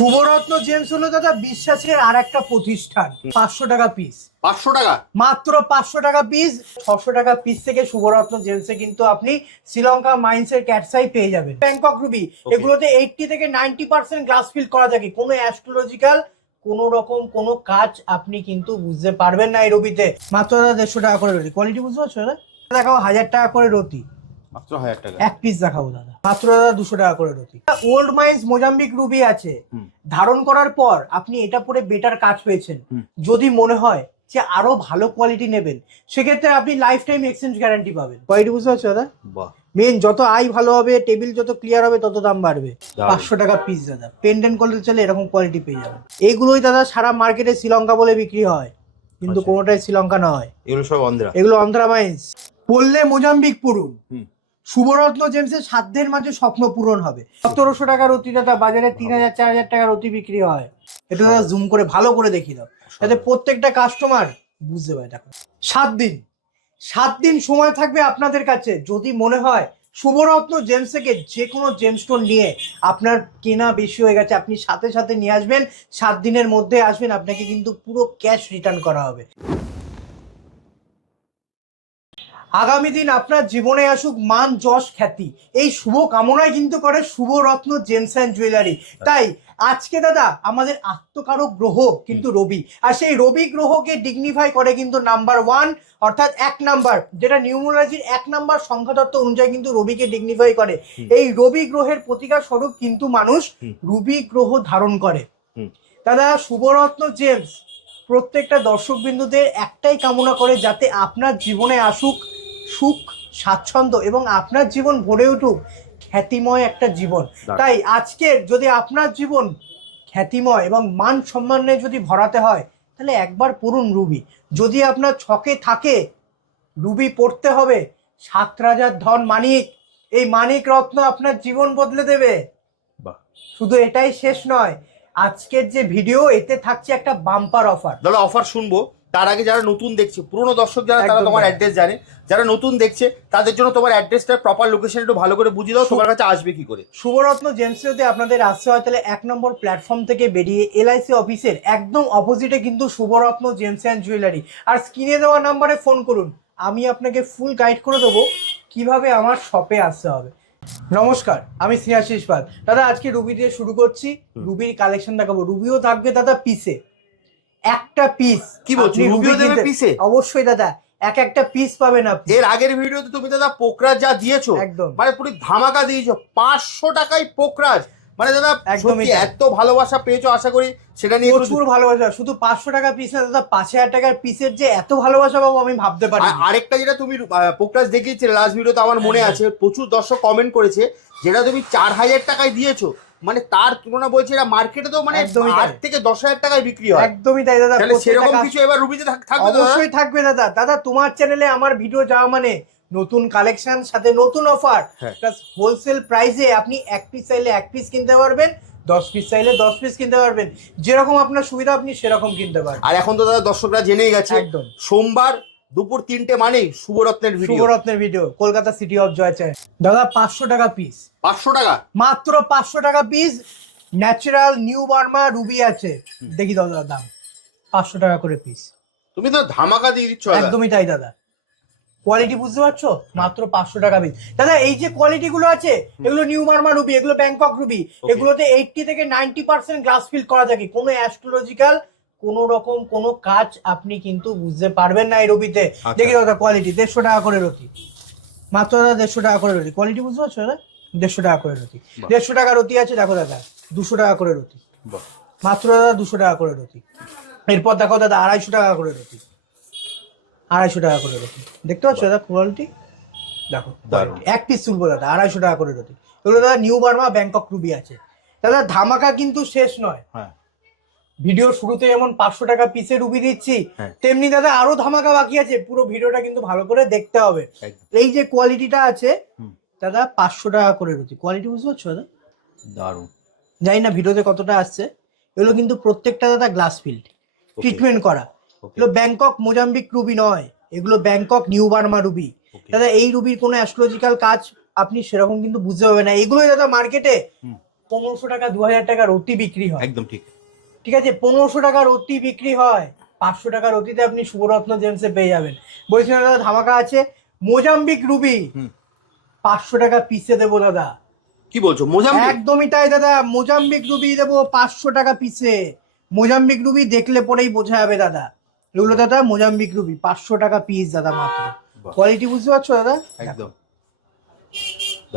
Shubharatna James হলো দাদা বিশ্বাসের আর একটা প্রতিষ্ঠান। 500 টাকা পিস, 500 টাকা মাত্র 500 টাকা পিস। 600 টাকা পিস থেকে শুভরত্ন জেমসে কিন্তু আপনি শ্রীলঙ্কা মাইন্সের ক্যাটসাই পেয়ে যাবেন। ব্যাংকক রুবি এগুলোতে 80 থেকে 90% গ্লাস ফিল করা থাকে। কোনো অ্যাস্ট্রোলজিক্যাল কোনো রকম কোনো কাজ আপনি কিন্তু বুঝতে পারবেন না এই রবিতে। মাত্র দাদা 150 টাকা করে রতি। কোয়ালিটি বুঝতে পারছো দাদা? দেখাও 1000 টাকা করে রতি, মাত্র 1000 টাকা এক পিস দেখাবো দাদা। মাত্র দাদা 200 টাকা করে রতি। ওল্ড মাইন্স মোজাম্বিক রুবি আছে, ধারণ করার পর আপনি এটা পরে বেটার কাজ পেয়েছেন। যদি মনে হয় যে আরো ভালো কোয়ালিটি নেবেন, সেক্ষেত্রে আপনি লাইফ টাইম এক্সচেঞ্জ গ্যারান্টি পাবেন। কোয়ালিটি বুঝতে পারছো দাদা? বাহ, মেন যত আই ভালো হবে, টেবিল যত ক্লিয়ার হবে, তত দাম বাড়বে। 500 টাকা পিস দাদা। পেন্ডেন্ট করতে চলে এরকম কোয়ালিটি পেয়ে যাবেন। এইগুলোই দাদা সারা মার্কেটে শ্রীলঙ্কা বলে বিক্রি হয়, কিন্তু কোনোটাই শ্রীলঙ্কা নয়। এগুলো সব অন্ধ্রা। এগুলো অন্ধ্রা মাইন্স। পড়লে মোজাম্বিক পুরুন। শুভরত্ন জেমসের সাধ্যের মাঝে স্বপ্ন পূরণ হবে। 1700 টাকার অতি দাদা বাজারে 3000 4000 টাকার অতি বিক্রি হয়। এটা দাদা জুম করে ভালো করে দেখিয়ে দাও, যাতে প্রত্যেকটা কাস্টমার বুঝতে পারে। দেখো 7 দিন সময় থাকবে আপনাদের কাছে। যদি মনে হয় শুভরত্ন জেমস থেকে যে কোনো জেমস্টোন নিয়ে আপনার কেনা বেশি হয়ে গেছে, আপনি সাথে সাথে নিয়ে আসবেন। 7 দিনের মধ্যে আসবেন, আপনাকে কিন্তু পুরো ক্যাশ রিটার্ন করা হবে। আগামী দিন আপনার জীবনে আসুক মান যশ খ্যাতি, এই শুভ কামনায় কিন্তু করে শুভরত্ন জেমস অ্যান্ড জুয়েলারি। তাই আজকে দাদা আমাদের আত্মকারক গ্রহ কিন্তু রবি, আর সেই রবি গ্রহকে ডিগনিফাই করে কিন্তু নাম্বার 1, অর্থাৎ 1 নাম্বার, যেটা নিউমোলজির 1 নাম্বার সংখ্যাতত্ত্ব অনুযায়ী কিন্তু রবিকে ডিগনিফাই করে। এই রবি গ্রহের প্রতিকার স্বরূপ কিন্তু মানুষ রবি গ্রহ ধারণ করে। দাদা শুভরত্ন জেমস প্রত্যেকটা দর্শক বিন্দুদের একটাই কামনা করে, যাতে আপনার জীবনে আসুক সুখ স্বাচ্ছন্দ্য এবং আপনার জীবন ভরে উঠুক খ্যাতিময় একটা জীবন। তাই আজকে যদি আপনার জীবন খ্যাতিময় এবং মান সম্মানে যদি ভরাতে হয়, তাহলে একবার পড়ুন রুবি। যদি আপনার ছকে থাকে রুবি পড়তে হবে, 7 রাজার ধন মানিক, এই মানিক রত্ন আপনার জীবন বদলে দেবে। শুধু এটাই শেষ নয়, আজকের যে ভিডিও এতে থাকছে একটা বাম্পার অফার। দাদা অফার শুনবো, তার আগে যারা নতুন দেখছে, পুরনো দর্শক যারা, তারা তোমার অ্যাড্রেস জানে, যারা নতুন দেখছে তাদের জন্য তোমার অ্যাড্রেসটা প্রপার লোকেশন একটু ভালো করে বুঝিয়ে দাও। তোমার কাছে আসবে কি করে? শুভরত্ন জেমস যদি আপনাদের আসতে হয়, তাহলে 1 নম্বর প্ল্যাটফর্ম থেকে বেরিয়ে এলআইসি অফিসের একদম অপোজিটে কিন্তু শুভরত্ন জেমস অ্যান্ড জুয়েলারি, আর স্ক্রিনে দেওয়া নাম্বারে ফোন করুন। আমি আপনাকে ফুল গাইড করে দেবো কিভাবে আমার শপে আসতে হবে। নমস্কার, আমি স্নেহাশিস পাল। দাদা আজকে রুবি দিয়ে শুরু করছি। রুবির কালেকশন দেখাবো। রুবিও থাকবে দাদা পিসে, একটা পিস। কি বলছো, রুবিও দেবে পিসে? অবশ্যই দাদা, একটা পিস পাবেন আপনি। এর আগের ভিডিওতে তুমি দাদা পোকরাজ যা দিয়েছো, একদম মানে পুরো ধামাকা দিয়েছো। 500 টাকায় পোকরাজ, মানে দাদা একদমই সত্যি এত ভালোবাসা পেয়েছো, আশা করি সেটা নিয়ে প্রচুর ভালোবাসা। শুধু 500 টাকা পিস না দাদা, 5000 টাকার পিসের যে এত ভালোবাসা পাবো আমি ভাবতে পারি। আরেকটা যেটা তুমি পোকরাজ দেখিয়েছিলে লাস্ট ভিডিওতে, আমার মনে আছে, প্রচুর দর্শক কমেন্ট করেছে, যেটা তুমি 4000 টাকায় দিয়েছো, মানে তার তুলনা বলছে এটা মার্কেটে তো মানে 8 থেকে 10,000 টাকায় বিক্রি হয়। একদমই তাই দাদা। তাহলে সেরকম কিছু এবার রুবিতে থাকবে? অবশ্যই থাকবে দাদা। দাদা তোমার চ্যানেলে আমার ভিডিও যাওয়া মানে নতুন কালেকশন, সাথে নতুন অফার, প্লাস হোলসেল প্রাইসে আপনি 1 পিস চাইলে 1 পিস কিনতে পারবেন, 10 পিস চাইলে 10 পিস কিনতে পারবেন। যেরকম আপনার সুবিধা আপনি সেরকম কিনতে পারবেন। আর এখন তো দাদা দর্শকরা জেনেই গেছে, একদম সোমবার দুপুর 3টে মানেই শুভরত্নের video, Kolkata city of joy channel. দাদা 500 টাকা পিস। 500 টাকা, মাত্র 500 টাকা পিস। ন্যাচারাল নিউ বার্মা রুবি আছে, দেখি দাদা দাম 500 টাকা করে পিস। তুমি তো ধামাকা দিয়ে দিচ্ছ। একদমই তাই দাদা। কোয়ালিটি বুঝতে পারছো? মাত্র 500 টাকা পিস। দাদা এই যে কোয়ালিটি গুলো আছে, এগুলো নিউ বার্মা রুবি, এগুলো ব্যাংকক রুবি। এগুলোতে 80 থেকে 90% গ্লাস ফিল করা থাকে। কোনো অ্যাস্ট্রোলজিক্যাল কোনো রকম কোনো কাজ আপনি কিন্তু বুঝতে পারবেন না এই রবিতে। দেখি দাদা কোয়ালিটি 150 টাকা করে রতি। মাত্র দাদা 150 টাকা করে রতি। কোয়ালিটি বুঝতে পারছো দাদা? 150 টাকা করে রতি। 150 টাকা রতি আছে। দেখো দাদা 200 টাকা করে রতি। মাত্র দাদা 200 টাকা করে রতি। এরপর দেখো দাদা 250 টাকা করে রতি। 250 টাকা করে রতি। দেখতে পাচ্ছ দাদা কোয়ালিটি? দেখো এক পিস তুলবো দাদা 250 টাকা করে রতি। এগুলো দাদা নিউ বার্মা ব্যাংকক রুবি আছে। দাদা ধামাকা কিন্তু শেষ নয়। ভিডিও শুরুতে যেমন 500 টাকা পিসে রুবি দিচ্ছি, তেমনি দাদা আরো ধামাকা বাকি আছে। পুরো ভিডিওটা কিন্তু ভালো করে দেখতে হবে। এই যে কোয়ালিটিটা আছে দাদা 500 টাকা করে রতি। কোয়ালিটি বুঝতে পারছো দাদা? দারুণ। জানি না ভিডিওতে কতটা আসছে। এগুলো কিন্তু প্রত্যেকটা দাদা গ্লাস ফিল্ড ট্রিটমেন্ট করা। এগুলো ব্যাংকক মোজাম্বিক রুবি নয়, এগুলো ব্যাংকক নিউ বার্মা রুবি। দাদা এই রুবির কোনো অ্যাস্ট্রোলজিক্যাল কাজ আপনি সেরকম কিন্তু বুঝতে পারবেন না। এগুলোই দাদা মার্কেটে 1500 টাকা 2000 টাকা রতি বিক্রি হয়, একদম ঠিক। ঠিক আছে, 1500 টাকা রতি বিক্রি হয়, 500 টাকা রতিতে আপনি শুভরত্ন জেমসে পেয়ে যাবেন। বলছি না দাদা ধামাকা আছে, মোজাম্বিক রুবি 500 টাকা পিসে দেবো দাদা। কি বলছো, মোজাম্বিক? একদমই তাই দাদা, মোজাম্বিক রুবি দেবো 500 টাকা পিসে। মোজাম্বিক রুবি দেখলে পরেই বোঝা যাবে দাদা, এগুলো দাদা মোজাম্বিক রুবি 500 টাকা পিস দাদা মাত্র। কোয়ালিটি বুঝতে পারছো দাদা? একদম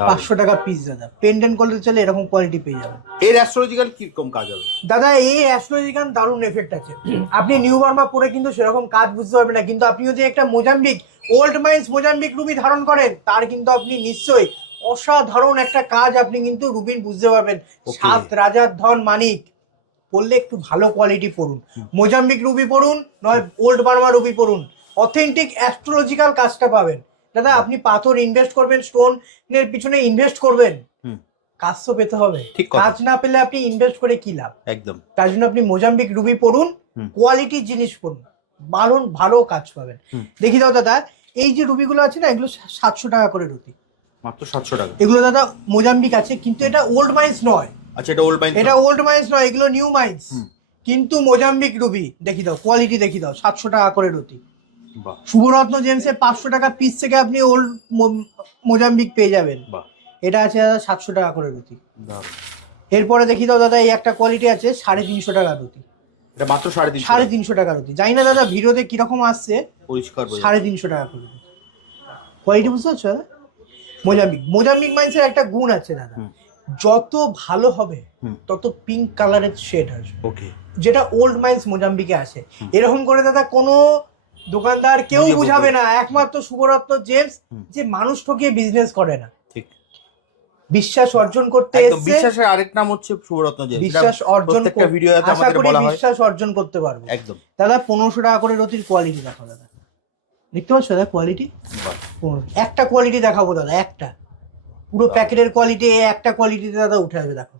500 টাকা পিস দাদা, পেন্ডেন্ট করতে চলে এরকম কোয়ালিটি পেয়ে যাবেন। এর অ্যাস্ট্রোলজিক্যাল কি কম কাজ হবে দাদা? এই অ্যাস্ট্রোলজিক্যাল দারুণ এফেক্ট আছে। আপনি নিউ বার্মা পরে কিন্তু সেরকম কাজ বুঝতে পারবেন না, কিন্তু আপনি যদি একটা Mozambique old mines Mozambique Ruby ধারণ করেন, তার কিন্তু আপনি নিশ্চয়ই অসাধারণ একটা কাজ আপনি কিন্তু রুবিন বুঝতে পারবেন। 7 রাজার ধন মানিক পড়লে একটু ভালো কোয়ালিটি পড়ুন, মোজাম্বিক রুবি পড়ুন, নয় ওল্ড বার্মা রুবি পড়ুন, অথেন্টিক অ্যাস্ট্রোলজিক্যাল কাজটা পাবেন। দাদা আপনি পাথর ইনভেস্ট করবেন, স্টোনের পিছনে ইনভেস্ট করবেন, কাজ তো পেতে হবে, কাজ না পেলে আপনি ইনভেস্ট করে কি লাভ? একদম। তার জন্য আপনি মোজাম্বিক রুবি পড়ুন, কোয়ালিটির জিনিস পড়ুন, ভালো কাজ পাবেন। দেখি দাও দাদা, এই যে রুবিগুলো আছে না, এগুলো 700 টাকা করে রুটি, মাত্র 700 টাকা। এগুলো দাদা মোজাম্বিক আছে, কিন্তু এটা ওল্ড মাইন্স নয়। আচ্ছা, এটা ওল্ড মাইন্স? এটা ওল্ড মাইন্স নয়, এগুলো নিউ মাইন্স, কিন্তু মোজাম্বিক রুবি। দেখি দাও কোয়ালিটি, দেখি দাও, 700 টাকা করে রুটি। শুভরত্ন জেমসে 500 টাকা পিস থেকে আপনি ওল্ড মোজাম্বিক পেয়ে যাবেন। এটা আছে দাদা 700 টাকা করে রুটি। এরপরে দেখি দাও দাদা, এই একটা কোয়ালিটি আছে 350 টাকা রুটি, এটা মাত্র 350 টাকা রুটি। জানি না দাদা ভিডিওতে কিরকম আসছে, পরিষ্কার 350 টাকা করে কোয়ালিটি, বুঝতে পারছো দাদা? মোজাম্বিক মাইন্সের একটা গুণ আছে দাদা, যত ভালো হবে তত পিঙ্ক কালারের শেড আসবে, ওকে, যেটা ওল্ড মাইন্স মোজাম্বিকে আসে। এরকম করে দাদা কোনো দোকানদার কেউ বুঝাবে না, একমাত্র শুভরত্ন জেমস, যে মানুষ ঠকিয়ে বিজনেস করে না। ঠিক, বিশ্বাস অর্জন করতে এসেছে। বিশ্বাসের আরেক নাম হচ্ছে শুভরত্ন জেমস। বিশ্বাস অর্জন প্রত্যেকটা ভিডিওতে আমাদের বলা হয়, বিশ্বাস অর্জন করতে পারবো। একদম দাদা 1500 টাকা করে রতির কোয়ালিটি দেখো দাদা, দেখতে পাচ্ছ দাদা কোয়ালিটি? একটা কোয়ালিটি দেখাবো দাদা, একটা পুরো প্যাকেটের কোয়ালিটি, একটা কোয়ালিটিতে দাদা উঠে আসবে। দেখো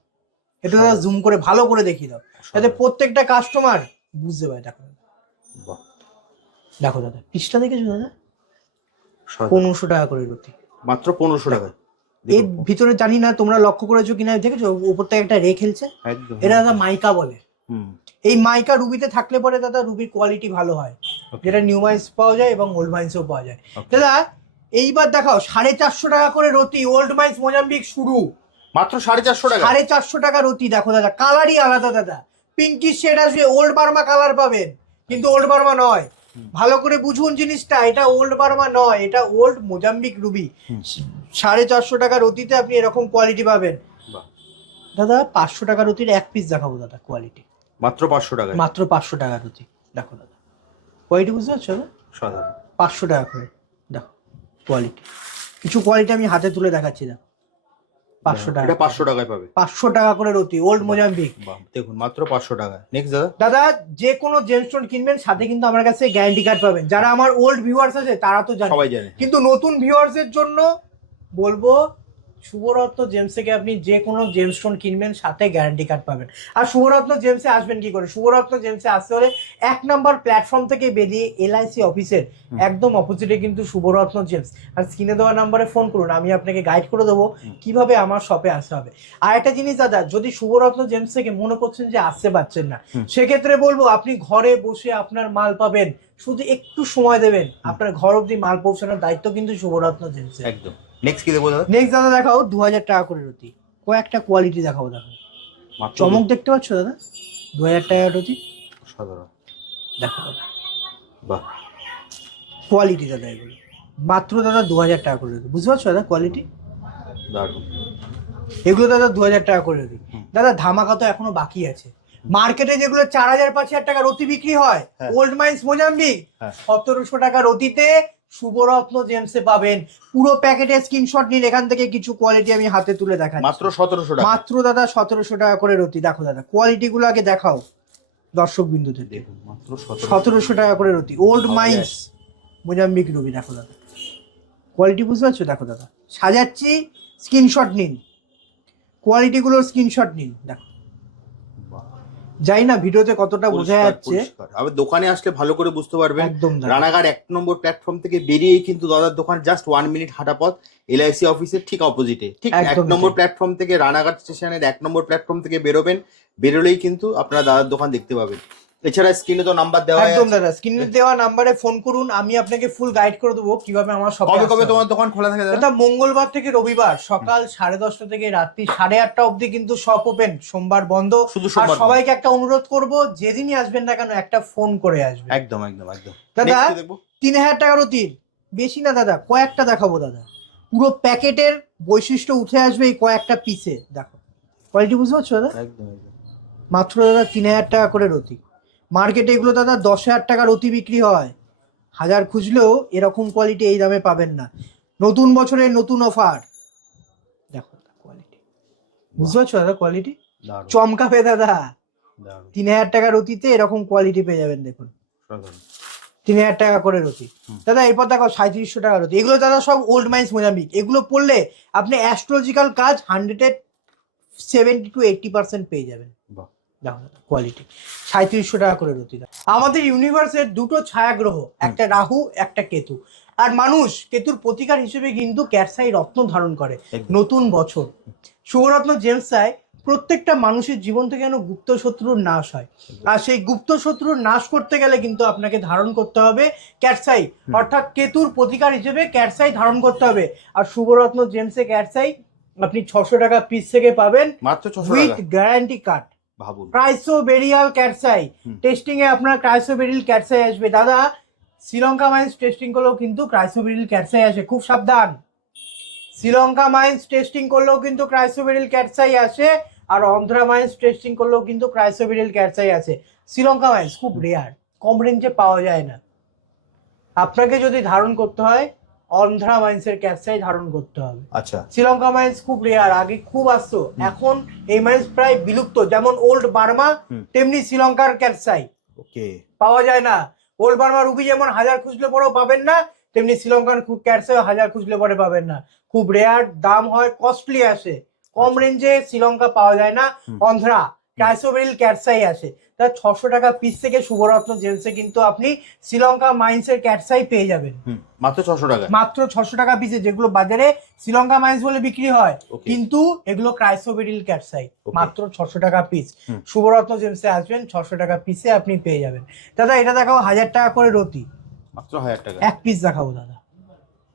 এটা দাদা জুম করে ভালো করে দেখিয়ে দাও, যাতে প্রত্যেকটা কাস্টমার বুঝতে পারে। দেখো দেখো দাদা, পিসটা দেখেছো দাদা? 1500 টাকা করে রতি, মাত্র 1500 টাকা। এর ভিতরে জানি না তোমরা লক্ষ্য করেছো কিনা, দেখেছো উপর থেকে একটা রে খেলছে, এটা দাদা মাইকা বলে। এই মাইকা রুবিতে থাকলে পরে দাদা রুবির কোয়ালিটি ভালো হয়, যেটা নিউ মাইন্স পাওয়া যায় এবং ওল্ড মাইন্সও পাওয়া যায়। দাদা এইবার দেখাও 450 টাকা করে রতি, ওল্ড মাইন্স মোজাম্বিক শুরু, মাত্র 450 টাকা। 450 টাকা রতি। দেখো দাদা কালারই আলাদা দাদা, পিঙ্কি শেড আসবে, ওল্ড বার্মা কালার পাবেন, কিন্তু ওল্ড বার্মা নয়। ভালো করে বুঝুন জিনিসটা, এটা ওল্ড বার্মা নয়, এটা ওল্ড মোজাম্বিক রুবি। 450 টাকা রতিতে আপনি এরকম কোয়ালিটি পাবেন। দাদা 500 টাকা রতির এক পিস দেখাবো দাদা, কোয়ালিটি মাত্র 500 টাকা, মাত্র 500 টাকা রতি। দেখো দাদা কোয়ালিটি বুঝতে পারছো দাদা? সাধারণ 500 টাকা করে দেখো কোয়ালিটি। কিছু কোয়ালিটি আমি হাতে তুলে দেখাচ্ছি না, 500 টাকা, এটা 500 টাকায় পাবে। 500 টাকা করে রতি, ওল্ড মোজাম্বিক। দেখুন মাত্র 500 টাকা। নেক্সট দাদা, দাদা যে কোনো জেমস্টোন কিনবেন সাথে কিন্তু আমার কাছে গ্যারান্টি কার্ড পাবেন। যারা আমার ওল্ড ভিউয়ার্স আছে তারা তো জানে, সবাই জানে, কিন্তু নতুন ভিউয়ার্সের জন্য বলবো, শুভরত্ন জেমস থেকে আপনি যে কোনো জেমস্টোন কিনবেন সাথে গ্যারান্টি কার্ড পাবেন। আর শুভরত্ন জেমসে আসবেন কি করে? শুভরত্ন জেমসে আসতে হলে 1 নম্বর প্ল্যাটফর্ম থেকে বেরিয়ে LIC অফিসের একদম অপোজিটে কিন্তু শুভরত্ন জেমস, আর স্ক্রিনে দেওয়া নাম্বারে ফোন করুন, আমি আপনাকে গাইড করে দেবো কিভাবে আমার শপে আসতে হবে। আর একটা জিনিস দাদা, যদি শুভরত্ন জেমস থেকে মনে করছেন যে আসতে পারছেন না, সেক্ষেত্রে বলবো আপনি ঘরে বসে আপনার মাল পাবেন, শুধু একটু সময় দেবেন, আপনার ঘর অব্দি মাল পৌঁছানোর দায়িত্ব কিন্তু শুভরত্ন জেমস। একদম। নেক্সট কি দেখবো দাদা? নেক্সট দাদা দেখাও 2000 টাকা করে রতি, কয়েকটা কোয়ালিটি দেখাবো। দেখো চমক দেখতে পাচ্ছ দাদা, 2000 টাকা রতি, সাধারণ। দেখো দাদা বাহ, কোয়ালিটি দাদা এগুলো মাত্র দাদা 2000 টাকা করে রতি, বুঝতে পারছো দাদা কোয়ালিটি? দারুণ। এগুলো দাদা 2000 টাকা করে রতি। দাদা ধামাকা তো এখনো বাকি আছে। মার্কেটে যেগুলো 4000-5000 টাকা রতি বিক্রি হয়, ওল্ড মাইন্স মোজাম্বিক, 1700 টাকা রতিতে শুভরত্ন জেমসে পাবেন। পুরো প্যাকেটে স্ক্রিনশট নিন, এখান থেকে কিছু কোয়ালিটি আমি হাতে তুলে দেখাচ্ছি। মাত্র 1700 টাকা, মাত্র দাদা 1700 টাকা করে রতি। দেখো দাদা কোয়ালিটি গুলো আগে দেখাও দর্শক বিন্দুতে। দেখুন মাত্র 1700 টাকা করে রতি, ওল্ড মাইন্স মোজাম্বিক রুবি। দেখো দাদা কোয়ালিটি বুঝতে পারছো? দেখো দাদা সাজাচ্ছি, স্ক্রিনশট নিন, কোয়ালিটি গুলোর স্ক্রিনশট নিন। দেখো যাই না ভিডিওতে কতটা বোঝা পরিষ্কার, যাচ্ছে। পরিষ্কার। আবার দোকানে আসলে ভালো করে বুঝতে পারবেন। একদম দাদা। রানাঘাট 1 নম্বর প্ল্যাটফর্ম থেকে বেরিয়েই কিন্তু দাদার দোকান জাস্ট 1 মিনিট হাঁটা পথ, এলআইসি অফিসের ঠিক অপোজিটে, ঠিক 1 একদম নম্বর তাই। প্ল্যাটফর্ম থেকে, রানাঘাট স্টেশনের 1 নম্বর প্ল্যাটফর্ম থেকে বেরোবেন, বেরোলেই কিন্তু আপনারা দাদার দোকান দেখতে পাবেন। এছাড়া স্ক্রিনে তো নাম্বার দেওয়া একদম আছে। দাদা, স্ক্রিনে দেওয়া নাম্বারে ফোন করুন, আমি আপনাকে ফুল গাইড করে দেবো কিভাবে আমার শপে কবে আসতে কবে হবে। তোমার দোকান খোলা থাকে দাদা? এটা মঙ্গলবার থেকে রবিবার সকাল 10:30 থেকে রাত্রি 8:30 অবধি কিন্তু শপ ওপেন, সোমবার বন্ধ। শুধু আর সোমবার সবাইকে একটা অনুরোধ করব, যেদিনই আসবেন না কেন একটা ফোন করে আসবেন। একদম একদম একদম। দাদা Next কি দেখবো? 3000 টাকার অতির বেশি না দাদা, কয়েকটা দেখাবো দাদা। পুরো প্যাকেটের বৈশিষ্ট্য উঠে আসবে এই কয়েকটা পিসে। দেখো কোয়ালিটি বুঝতে পারছো দাদা? একদম একদম। মাত্র দাদা 3000 টাকা করে রতি। মার্কেটে এগুলো দাদা 10,000 টাকার রতি বিক্রি হয়। হাজার খুঁজলেও এরকম কোয়ালিটি এই দামে পাবেন না। নতুন বছরের নতুন অফার। দেখো কোয়ালিটি বুঝতে পারছো দাদা? কোয়ালিটি দারুণ চমকাবে দাদা। দারুণ 3000 টাকার রতিতে এরকম কোয়ালিটি পেয়ে যাবেন। দেখুন সাধারণ। 3000 টাকা করে রতি। হুম। দাদা এরপর দেখো 3700 টাকা রতি। এগুলো দাদা সব ওল্ড মাইন্স মোজাম্বিক। এগুলো পড়লে আপনি অ্যাস্ট্রোলজিক্যাল কাজ 170 to 80% পেয়ে যাবেন। বাহ। দেখো কোয়ালিটি 3700 টাকা করে রতি। আমাদের ইউনিভার্সের দুটো ছায়াগ্রহ, একটা রাহু একটা কেতু। আর মানুষ কেতুর প্রতিকার হিসেবে কিন্তু ক্যাটসাই রত্ন ধারণ করে। একদম। নতুন বছর শুভরত্ন জেমসাই প্রত্যেকটা মানুষের জীবন থেকে যেন গুপ্ত শত্রুর নাশ হয়। আর সেই গুপ্ত শত্রুর নাশ করতে গেলে কিন্তু আপনাকে ধারণ করতে হবে ক্যাটসাই, অর্থাৎ কেতুর প্রতিকার হিসেবে ক্যাটসাই ধারণ করতে হবে। আর শুভরত্ন জেমসে ক্যাটসাই আপনি 600 টাকা পিস থেকে পাবেন মাত্র 600 উইথ টাকা। Guarantee card. ভাবুন। ক্রাইসোবেরিয়াল ক্যাটসাই হুম। টেস্টিং এ আপনার ক্রাইসোবেরিল ক্যাটসাই আসবে দাদা। শ্রীলঙ্কা মাইন্স টেস্টিং করলেও কিন্তু ক্রাইসোবেরিল ক্যাটসাই আসে, খুব সাবধান। শ্রীলঙ্কা মাইন্স টেস্টিং করলেও কিন্তু ক্রাইসোবেরিল ক্যাটসাই আসে, আর অন্ধ্রা মাইন্স টেস্টিং করলেও কিন্তু ক্রাইসোবেরিল ক্যাটসাই আছে। শ্রীলঙ্কা মাইন্স খুব রেয়ার, কম রেঞ্জে পাওয়া যায় না। আপনাকে যদি ধারণ করতে হয় অন্ধ্রা মাইন্সের ক্যাটসাই ধারণ করতে হবে। আচ্ছা। শ্রীলঙ্কা মাইন্স খুব রেয়ার, আগে খুব আসতো, এখন এই মাইন্স প্রায় বিলুপ্ত। যেমন ওল্ড বার্মা তেমনি শ্রীলঙ্কার ক্যাটসাই ওকে। পাওয়া যায় না। ওল্ড বার্মা রুবি যেমন হাজার খুঁজলে পরেও পাবেন না, তেমনি শ্রীলঙ্কার ক্যাটসাই হাজার খুঁজলে পরে পাবেন না। খুব রেয়ার, দাম হয়, কস্টলি আসে, কম রেঞ্জে শ্রীলঙ্কা পাওয়া যায় না। অন্ধ্রা ক্রাইসোবেরিল ক্যাটসাই আসে। তার 600 টাকা পিস থেকে শুভরত্ন জেমসে কিন্তু আপনি শ্রীলঙ্কা মাইন্সের ক্যাটসাই পেয়ে যাবেন মাত্র 600 টাকা। মাত্র 600 টাকা পিসে, যেগুলো বাজারে শ্রীলঙ্কা মাইন্স বলে বিক্রি হয়, Okay. কিন্তু এগুলো ক্রাইসোবেরিল ক্যাটসাই। Okay. মাত্র 600 টাকা পিস। শুভরত্ন জেমসে আসবেন, 600 টাকা পিসে আপনি পেয়ে যাবেন। দাদা এটা দেখাও 1000 টাকা করে রতি। মাত্র 1000 টাকা। এক পিস দেখাবো দাদা,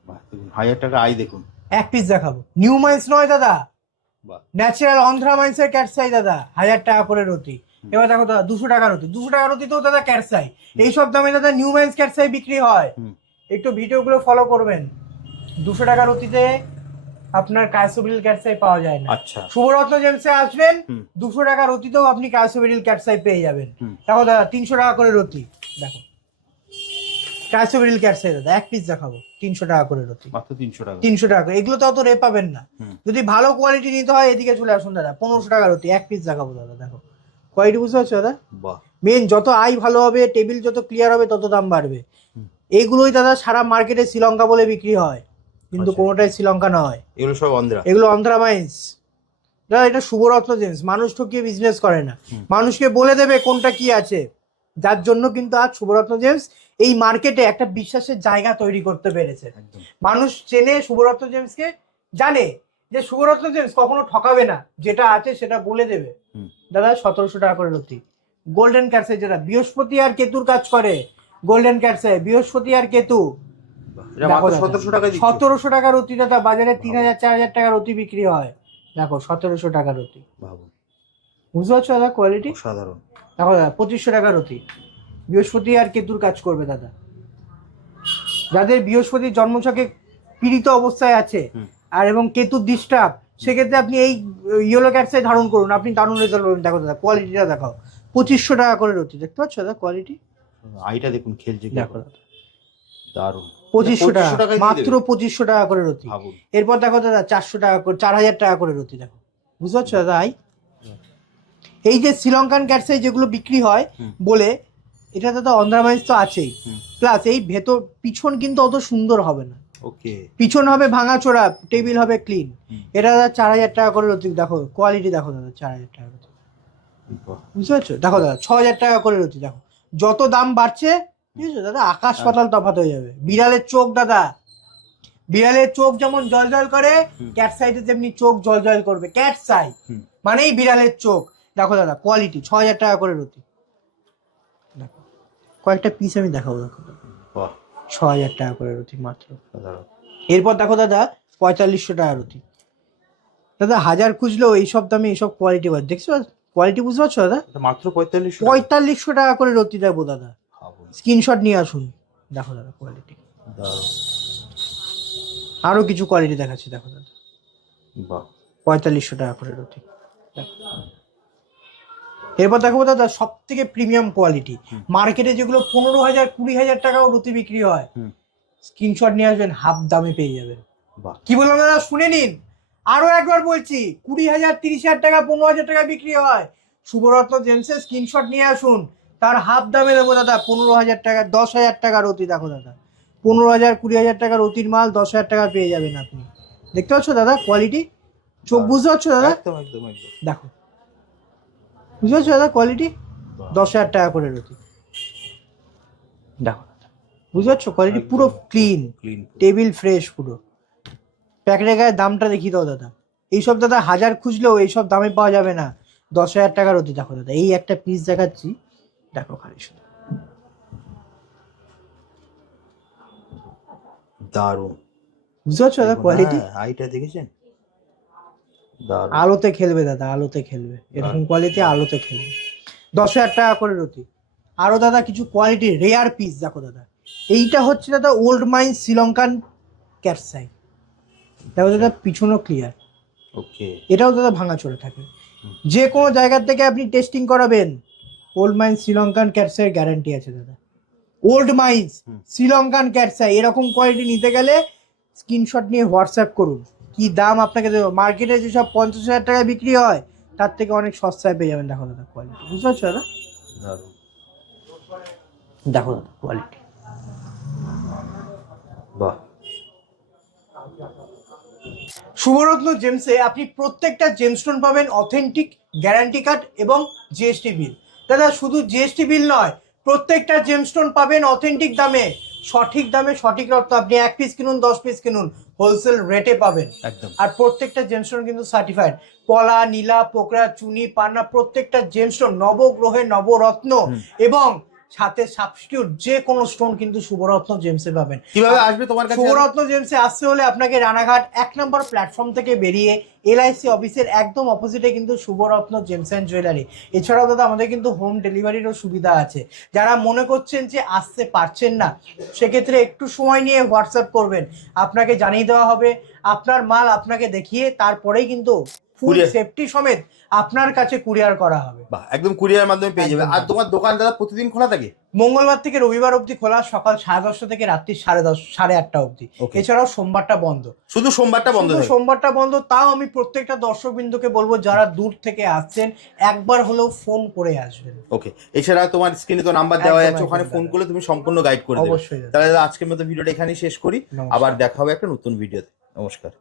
বাহ, দেখুন 1000 টাকা আই দেখুন। এক পিস দেখাবো। নিউ মাইন্স নয় দাদা, বাহ। ন্যাচারাল অন্ধ্রা মাইন্সের ক্যাটসাই দাদা, 1000 টাকা করে রতি। এবার দেখো দাদা 200 টাকা রতি। 200 টাকা রতি তো দাদা ক্যাটসাই, এইসব দামে দাদা নিউ মাইন্স ক্যাটসাই বিক্রি হয়। একটু ভিডিওগুলো ফলো করবেন। 200 টাকা রতিতে আপনার ক্রাইসোবেরিল ক্যাটসাই পাওয়া যায় না। আচ্ছা। শুভরত্ন জেমসে আসবেন, 200 টাকা রতিতেও আপনি ক্রাইসোবেরিল ক্যাটসাই পেয়ে যাবেন। দেখো দাদা 300 টাকা করে রতি। দেখো ক্রাইসোবেরিল ক্যাটসাই দাদা, এক পিস দেখাবো, 300 টাকা করে রতি। মাত্র 300 টাকা। 300 টাকা করে। এগুলো তো অত রে পাবেন না। যদি ভালো কোয়ালিটি নিতে হয় এদিকে চলে আসুন দাদা। 1500 টাকা রতি, এক পিস দেখাবো দাদা। দেখো কোয়ালিটি বুঝতে পারছো দাদা? বাহ। মেন যত আই ভালো হবে, টেবিল যত ক্লিয়ার হবে, তত দাম বাড়বে। এইগুলোই দাদা সারা মার্কেটে শ্রীলঙ্কা বলে বিক্রি হয়, কিন্তু আচ্ছা। কোনোটাই শ্রীলঙ্কা নয়। এগুলো সব অন্ধ্রা। এগুলো অন্ধ্রা মাইন্স দাদা। এটা শুভরত্ন জেমস, মানুষ ঠকিয়ে বিজনেস করে না, মানুষকে বলে দেবে কোনটা কি আছে। যার জন্য কিন্তু আজ শুভরত্ন জেমস এই মার্কেটে একটা বিশ্বাসের জায়গা তৈরি করতে পেরেছে। একদম। মানুষ চেনে শুভরত্ন জেমসকে, জানে যে শুভরত্ন জেমস কখনো ঠকাবে না, যেটা আছে সেটা বলে দেবে। দাদা 1700 টাকা করে রতি। গোল্ডেন ক্যাটসাই, যেটা বৃহস্পতি আর কেতুর কাজ করে, গোল্ডেন ক্যাটসাই বৃহস্পতি আর কেতু। এটা মাত্র 1700 টাকা দিচ্ছি। 1700 টাকা রতি দাদা, বাজারে 3000 4000 টাকা রতি বিক্রি হয়। দেখো 1700 টাকা রতি। ভাবুন। বুঝতে পারছো দাদা কোয়ালিটি? সাধারণ। দেখো দাদা 2500 টাকা রতি। বৃহস্পতি আর কেতুর কাজ করবে দাদা। যাদের বৃহস্পতির জন্মছকে পীড়িত অবস্থায় আছে আর এবং কেতুর ডিস্টার্ব, সেক্ষেত্রে আপনি এই ইয়েলো ক্যাটসাই ধারণ করুন, আপনি দারুণ রেজাল্ট পাবেন। দেখো দাদা কোয়ালিটিটা দেখাও, 2500 টাকা করে রতি। দেখতে পাচ্ছ দাদা কোয়ালিটি? আইটা দেখুন খেলছে কি। দেখো দাদা দারুণ। 2500 টাকা, টাকায় দিয়ে মাত্র দেবে। 2500 টাকা করে রতি। ভাবুন। এরপর দেখো দাদা 400 টাকা করে, 4000 টাকা করে রতি। দেখো বুঝতে পারছো দাদা? এই যে শ্রীলঙ্কান ক্যাটসাই যেগুলো বিক্রি হয় বলে, এটা দাদা অন্ধ্রা মাইন্স তো আছেই, প্লাস এই ভেতর পিছন কিন্তু অত সুন্দর হবে না। ওকে। পিছন হবে ভাঙাচোরা, টেবিল হবে ক্লিন। এটা দাদা 4000 টাকা করে রতি। দেখো কোয়ালিটি দেখো দাদা, 4000 টাকা রতি। বাহ, বুঝতে পারছো? দেখো দাদা 6,000 টাকা করে রতি, দেখো যত দাম বাড়ছে ঠিক আছে দাদা, আকাশ পাতাল তফাৎ হয়ে যাবে। বিড়ালের চোখ দাদা, বিড়ালের চোখ যেমন জল জল করে, হুম। ক্যাট সাইতে তেমনি চোখ জল জল করবে। ক্যাট সাই হুম। মানেই বিড়ালের চোখ। দেখো দাদা কোয়ালিটি, 6,000 টাকা করে রতি। দেখো কয়েকটা পিস আমি দেখাবো, দেখো বাহ, 6,000 টাকা করে রতি মাত্র। সাধারণ। এরপর দেখো দাদা 4500 টাকা রতি। দাদা হাজার খুঁজলেও এইসব দামে এইসব কোয়ালিটি পাবে, দেখছো কোয়ালিটি বুঝতে পারছো দাদা? এটা মাত্র 45। 4500 টাকা করে রতি দেবো দাদা, স্ক্রিনশট নিয়ে আসুন। দেখো দাদা কোয়ালিটি, আরো কিছু কোয়ালিটি দেখাচ্ছি, দেখো দাদা বাহ, 4500 টাকা করে রতি। দেখো। এরপর দেখো দাদা সব থেকে প্রিমিয়াম কোয়ালিটি, মার্কেটে যেগুলো 15,000 20,000 টাকাও রতি বিক্রি হয়, হুম। স্ক্রিনশট নিয়ে আসবেন, হাফ দামে পেয়ে যাবেন। বাহ, কি বললাম দাদা শুনে নিন, আরো একবার বলছি, 20,000 30,000 টাকা 15,000 টাকা বিক্রি হয়, শুভরত্ন জেমসের স্ক্রিনশট নিয়ে আসুন, তার হাফ দামে দেবো দাদা 15,000 টাকা 10,000 টাকা রতি। দেখো দাদা 15,000 20,000 টাকা রতির মাল 10,000 টাকা পেয়ে যাবেন আপনি। দেখতে পাচ্ছ দাদা কোয়ালিটি, চোখ বুঝতে পারছো দাদা? একদম একদম একদম। দেখো বুঝতে পারছো দাদা কোয়ালিটি, 10,000 টাকা করে রতি। দেখো বুঝতে পারছো কোয়ালিটি, পুরো ক্লিন, ক্লিন। টেবিল ফ্রেশ পুরো। প্যাকেটের গায়ে দামটা দেখিয়ে দাও দাদা, এইসব দাদা হাজার খুঁজলেও এইসব দামে পাওয়া যাবে না, 10,000 টাকার অতি। দেখো দাদা এই একটা পিস দেখাচ্ছি, দেখো খালি শুধু, দারুণ। বুঝতে পারছো দাদা কোয়ালিটি, হাইটা দেখেছেন? দারুণ। আলোতে খেলবে দাদা, আলোতে খেলবে, এরকম কোয়ালিটি আলোতে খেলবে। 10,000 টাকা করে রতি। আরো দাদা কিছু কোয়ালিটি রেয়ার পিস দেখো দাদা, এইটা হচ্ছে দাদা ওল্ড মাইন শ্রীলঙ্কান ক্যাটসাই। দেখো দাদা পিছনও ক্লিয়ার, ওকে। এটাও দাদা ভাঙাচোরা থাকে, যে কোনো জায়গার থেকে আপনি টেস্টিং করাবেন, ওল্ড মাইন্স শ্রীলঙ্কান ক্যাটসের গ্যারান্টি আছে দাদা। ওল্ড মাইন্স শ্রীলঙ্কান ক্যাটসাই এরকম কোয়ালিটি নিতে গেলে স্ক্রিনশট নিয়ে হোয়াটসঅ্যাপ করুন, কি দাম আপনাকে দেবো। মার্কেটে যেসব 50,000 টাকায় বিক্রি হয় তার থেকে অনেক সস্তায় পেয়ে যাবেন। দেখো দাদা কোয়ালিটি, বুঝতে পারছো দাদা? দারুণ। দেখো দাদা কোয়ালিটি, বাহ, শুভরত্ন জেমসে আপনি প্রত্যেকটা জেমস্টোন পাবেন অথেন্টিক, গ্যারান্টি কার্ড এবং জিএসটি বিল। দাদা শুধু জিএসটি বিল নয়, প্রত্যেকটা জেমস্টোন পাবেন অথেন্টিক দামে, সঠিক দামে সঠিক রত্ন। আপনি 1 পিস কিনুন 10 পিস কিনুন, হোলসেল রেটে পাবেন। একদম। আর প্রত্যেকটা জেমস্টোন কিন্তু সার্টিফাইড, পলা নীলা পোকরা চুনি পান্না, প্রত্যেকটা জেমস্টোন নবগ্রহে নবরত্ন, এবং সাথে সাবস্টিটিউট যে কোনো স্টোন কিন্তু শুভরত্ন জেমসে পাবেন। কিভাবে আসবে তোমার কাছে? শুভরত্ন জেমসে আসতে হলে আপনাকে রানাঘাট 1 নম্বর প্ল্যাটফর্ম থেকে বেরিয়ে এলআইসি অফিসের একদম অপোজিটে কিন্তু শুভরত্ন জেমস অ্যান্ড জুয়েলারি। এছাড়াও দাদা আমাদের কিন্তু হোম ডেলিভারিরও সুবিধা আছে। যারা মনে করছেন যে আসতে পারছেন না, সেক্ষেত্রে একটু সময় নিয়ে হোয়াটসঅ্যাপ করবেন, আপনাকে জানিয়ে দেওয়া হবে, আপনার মাল আপনাকে দেখিয়ে তারপরেই কিন্তু ফুল সেফটি সমেত আপনার কাছে কুরিয়ার করা হবে। বাহ, একদম কুরিয়ার মাধ্যমে পেয়ে যাবে। আর তোমার দোকান দাদা প্রতিদিন খোলা থাকে? মঙ্গলবার থেকে রবিবার অবধি খোলা, সকাল 10:30 থেকে রাত্রি 10:30 8:30 অবধি। এছাড়াও সোমবারটা বন্ধ, শুধু সোমবারটা বন্ধ শুধু থাকে? সোমবারটা বন্ধ। তাও আমি প্রত্যেকটা দর্শক বিন্দুকে বলবো যারা দূর থেকে আসছেন একবার হলেও ফোন করে আসবেন। ওকে। এছাড়া তোমার স্ক্রিনে তো নাম্বার দেওয়া একদম, আছে, ওখানে একদম ফোন দাদা। করলে তুমি সম্পূর্ণ গাইড করে দেবে। অবশ্যই দাদা। তাহলে দাদা আজকের মতো ভিডিওটা এখানেই শেষ করি, নমস্কার। আবার দেখা হবে একটা নতুন ভিডিওতে। নমস্কার।